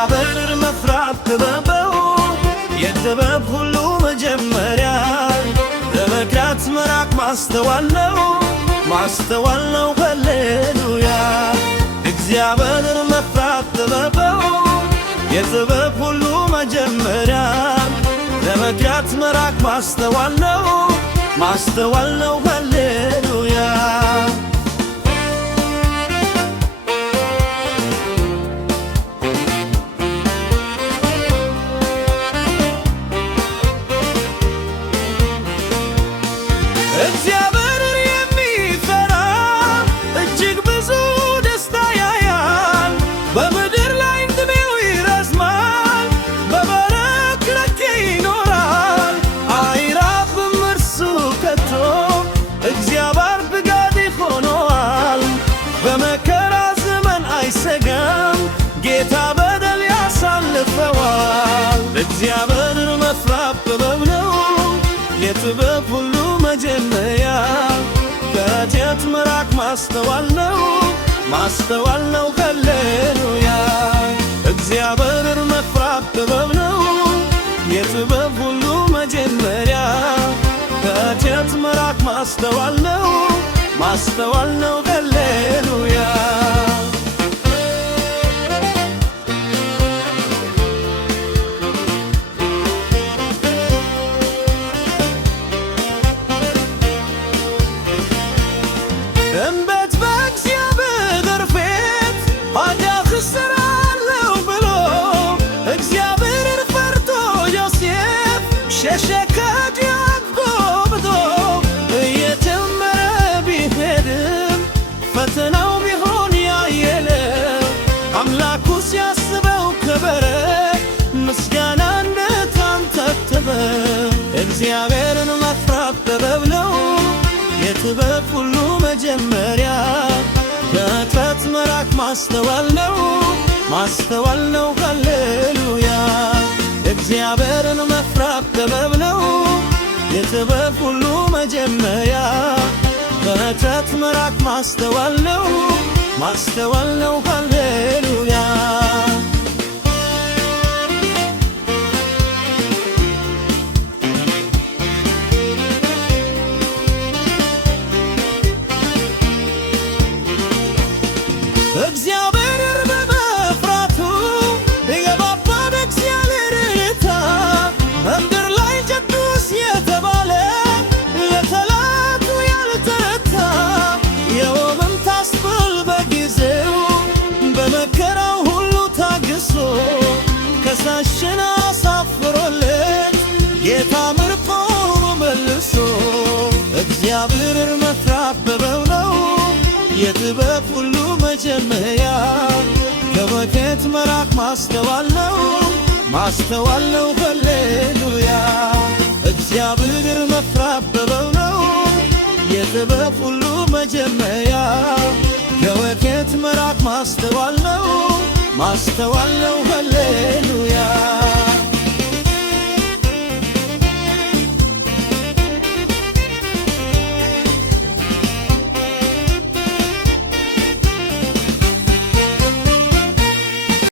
እግዚአብሔር መፍራት ጥበበው የጥበብ ሁሉ መጀመሪያ ለመክራት መራቅ ማስተዋል ነው ሃሌሉያ እግዚአብሔር መፍራት ጥበበው የጥበብ ሁሉ መጀመሪያ ለመክራት መራቅ ማስተዋል ነው ሃሌሉያ እግዚአብሔር የሚፈራ እጅግ ብዙ ደስታ ያያል በምድር ላይ ዕድሜው ይረዝማል በበረከት ይኖራል አይራብም እርሱ ከቶ እግዚአብሔር ብጋት ሆኖአል በመከራ ዘመን አይሰጋም ጌታ በደል ያሳልፈዋል እግዚአብሔር መፍራት ጥበብ ነው የጥበብ ሁሉ መጀመሪያ ከኃጢአት መራቅ ማስተዋል ነው ሃሌሉያ እግዚአብሔር መፍራት ጥበብ ነው የጥበብ ሁሉ መጀመሪያ ከኃጢአት መራቅ ማስተዋል ነው ሃሌሉያ እምበት በእግዚአብሔር ፊት ኃጢአት እሠራለሁ ብሎ እግዚአብሔር ፈርቶ ዮሴፍ ሸሸ ከዲያቆብቶ እየተመረ ቢሄድም ፈተናው ቢሆን ያየለ አምላኩ ሲያስበው ከበረ ምስጋና እንደታንተተበ እግዚአብሔርን መፍራት ጥበብ ነው የጥበብ ሁሉ መጀመሪያ ከኃጢአት መራቅ ማስተዋል ነው ሃሌሉያ እግዚአብሔርን መፍራት ጥበብ ነው የጥበብ ሁሉ መጀመሪያ ከኃጢአት መራቅ ማስተዋል ነው ሃሌሉያ እግዚአብሔር በመፍራቱ የገባባ በእግዚአብሔር እይታ በምድር ላይ ቅዱስ የተባለ ለጠላቱ ያልተረታ የውብም ታስብል በጊዜው በመከራው ሁሉ ታግሶ ከሳሽን አሳፍሮለት ጌታ ምርኮን መልሶ እግዚአብሔር መፍራት ጥበብ ነው የጥበብ ሁሉ መጀመሪያ ከኃጢአት መራቅ ማስተዋል ነው ሃሌሉያ እግዚአብሔር መፍራት ጥበብ ነው የጥበብ ሁሉ መጀመሪያ ከኃጢአት መራቅ ማስተዋል ነው ሃሌሉያ